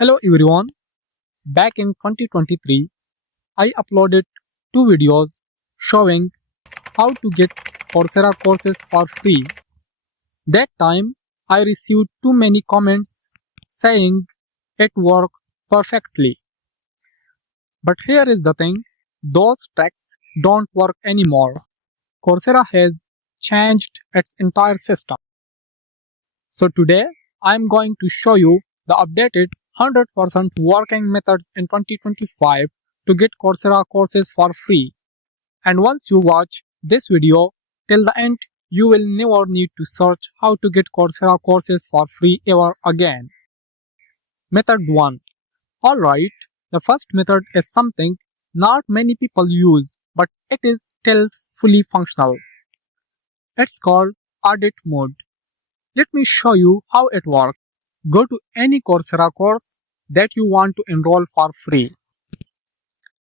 Hello everyone, back in 2023, I uploaded two videos showing how to get Coursera courses for free. That time, I received too many comments saying it worked perfectly. But here is the thing, those tracks don't work anymore. Coursera has changed its entire system. So today, I am going to show you the updated 100% working methods in 2025 to get Coursera courses for free. And once you watch this video till the end, you will never need to search how to get Coursera courses for free ever again. Method 1. Alright, the first method is something not many people use, but it is still fully functional. It's called Audit mode. Let me show you how it works. Go to any Coursera course that you want to enroll for free.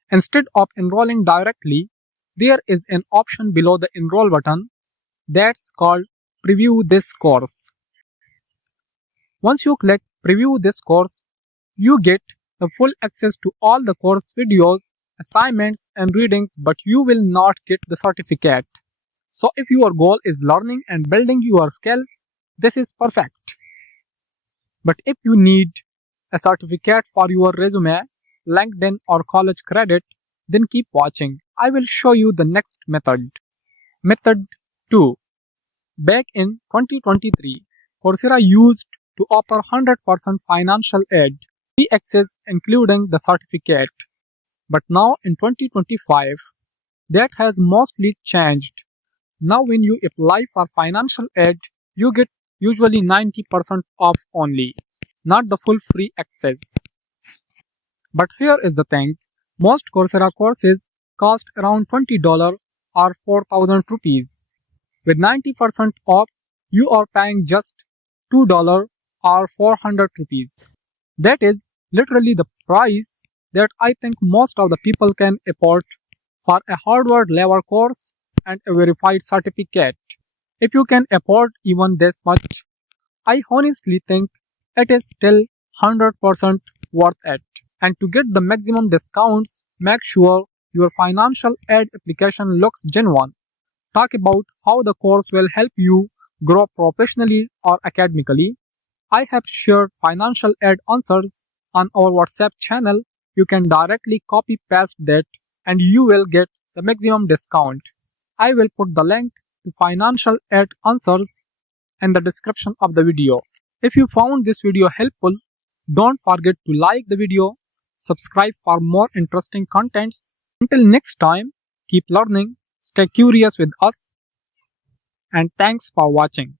Instead of enrolling directly, there is an option below the enroll button that's called preview this course. Once you click preview this course, you get the full access to all the course videos, assignments and readings, but you will not get the certificate. So if your goal is learning and building your skills, this is perfect. But if you need a certificate for your resume, LinkedIn or college credit, then keep watching. I will show you the next method. Method 2. Back in 2023, Coursera used to offer 100% financial aid, free access including the certificate. But now in 2025, that has mostly changed. Now when you apply for financial aid, you get usually 90% off only, not the full free access. But here is the thing, most Coursera courses cost around $20 or 4,000 rupees. With 90% off, you are paying just $2 or 400 rupees. That is literally the price that I think most of the people can afford for a Harvard level course and a verified certificate. If you can afford even this much, I honestly think it is still 100% worth it. And to get the maximum discounts, make sure your financial aid application looks genuine. Talk about how the course will help you grow professionally or academically. I have shared financial aid answers on our WhatsApp channel. You can directly copy paste that and you will get the maximum discount. I will put the link to financial aid answers in the description of the video. If you found this video helpful, don't forget to like the video, subscribe for more interesting contents. Until next time, keep learning, stay curious with us, and thanks for watching.